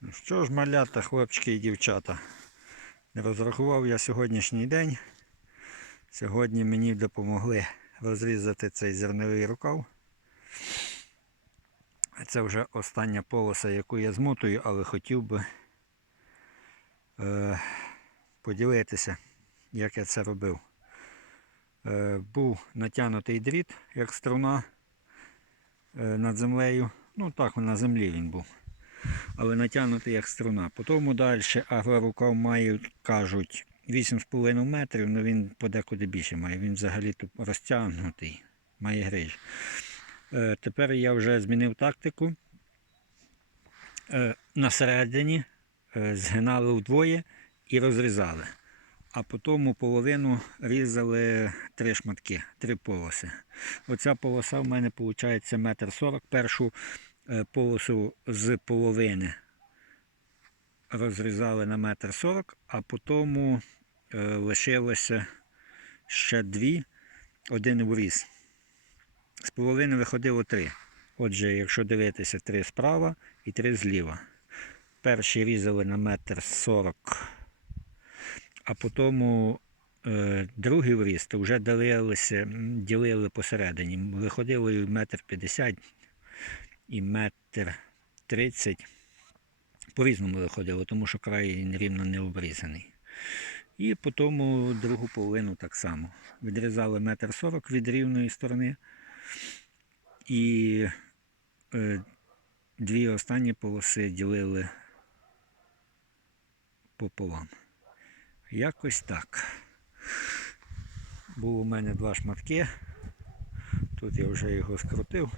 Ну що ж, малята, хлопчики і дівчата. Не розрахував я сьогоднішній день. Сьогодні мені допомогли розрізати цей зерновий рукав. Це вже остання полоса, яку я змотую, але хотів би е, поділитися, як я це робив. Е, був натягнутий дріт, як струна е, над землею. Ну так, на землі він був. Але натягнутий як струна. Потім далі агрорукав має, кажуть, 8,5 метрів, але він подекуди більше має. Він взагалі тут розтягнутий, має гриж. Е, тепер я вже змінив тактику. Е, на середині е, згинали вдвоє і розрізали. А потім половину різали три шматки, три полоси. Оця полоса в мене виходить метр сорок. Першу полосу з половини розрізали на метр сорок, а потім е, лишилося ще дві, один уріз. З половини виходило три. Отже, якщо дивитися, три справа і три зліва. Перші різали на метр сорок, а потім е, другий вріз, то вже ділилися, ділили посередині. Виходило і метр п'ятдесят, і метр тридцять. По-різному виходило, тому що край рівно не обрізаний. І потім другу половину так само. Відрізали метр сорок від рівної сторони. І е, дві останні полоси ділили пополам. Якось так. Було у мене два шматки. Тут я вже його скрутив.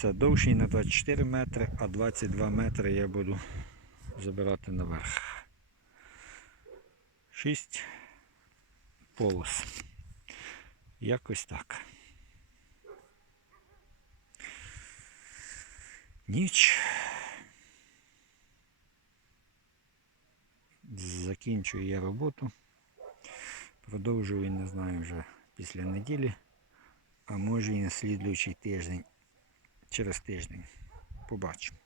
Це довший на 24 метри, а 22 метри я буду забирати наверх. Шість полос. Якось так. Ніч. Закінчую я роботу. Продовжую, не знаю, вже після неділі, а може і на слідуючий тиждень, через тиждень. Побачимо.